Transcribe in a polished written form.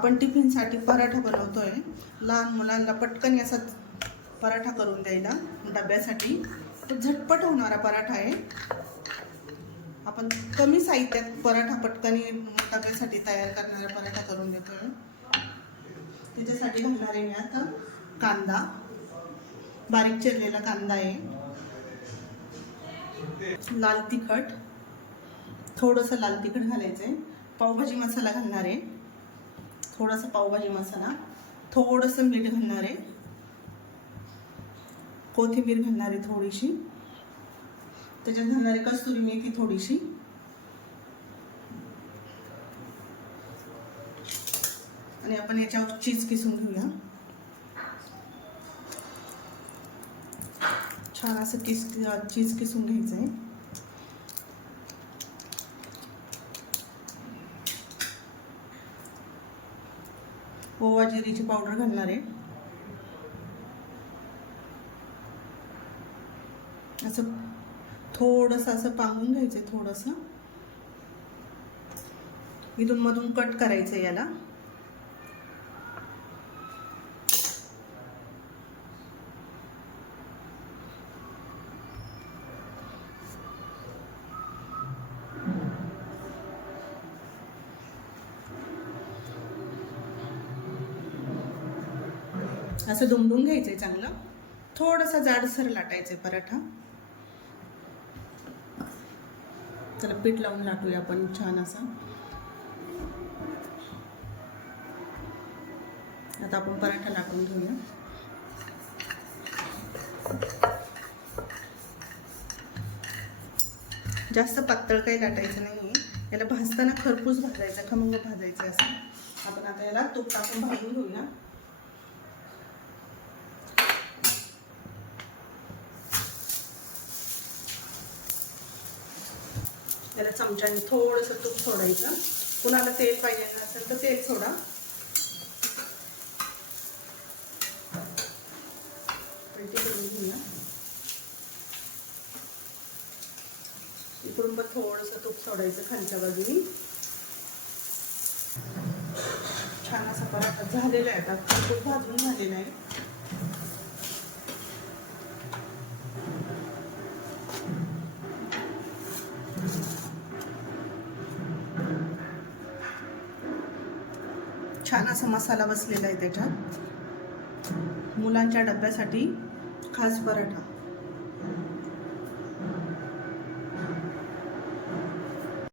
आपण टिफिनसाठी पराठा बनवतोय. लहान मुलांना पटकन असा पराठा करून द्यायला डब्यासाठी. तो झटपट होणारा पराठा आहे. आपण कमी साहित्यात पराठा पटकन डब्यासाठी तयार करणारा पराठा करून देतोय. त्याच्यासाठी घालणार आहे मी आता कांदा, बारीक चिरलेला कांदा आहे, लाल तिखट, थोडंसं लाल तिखट घालायचं आहे, पावभाजी मसाला घालणार आहे, थोडासा पावभाजी मसाला, थोडंसं मीठ घालणार आहे, कोथिंबीर घालणार आहे थोडीशी, त्याच्यात घालणार आहे कस्तुरी मेथी थोडीशी, आणि आपण याच्यावर चीज किसून घेऊया. छान असं चीज किसून घ्यायचं आहे. ओवा जिरीची पावडर घालणार आहे. असं थोडंसं असं पांगून घ्यायचं, थोडंसं इथून मधून कट करायचं याला. असं दुमडून घ्यायचंय चांगलं. थोडासा जाडसर लाटायचंय पराठा. त्याला पीठ लावून लाटूया आपण छान असं. आता आपण पराठा लाटून घेऊया. जास्त पातळ काही लाटायचं नाहीये. याला भाजताना खरपूस भाजायचं, खमंग भाजायचं असं. आपण आता याला तूप टाकून भाजून घेऊया. त्याला चमच्याने थोडंसं तूप सोडायचं. कुणाला तेल पाहिजे नसेल तर तेल सोडा. पलटी करून घेऊया. इकडून पण थोडंसं तूप सोडायचं खालच्या बाजूनी. छान असा पराठा झालेला आहे. आता तूप भाजून झालेला आहे. छान असा मसाला बसलेला आहे त्याच्यात. मुलांच्या डब्यासाठी खास पराठा.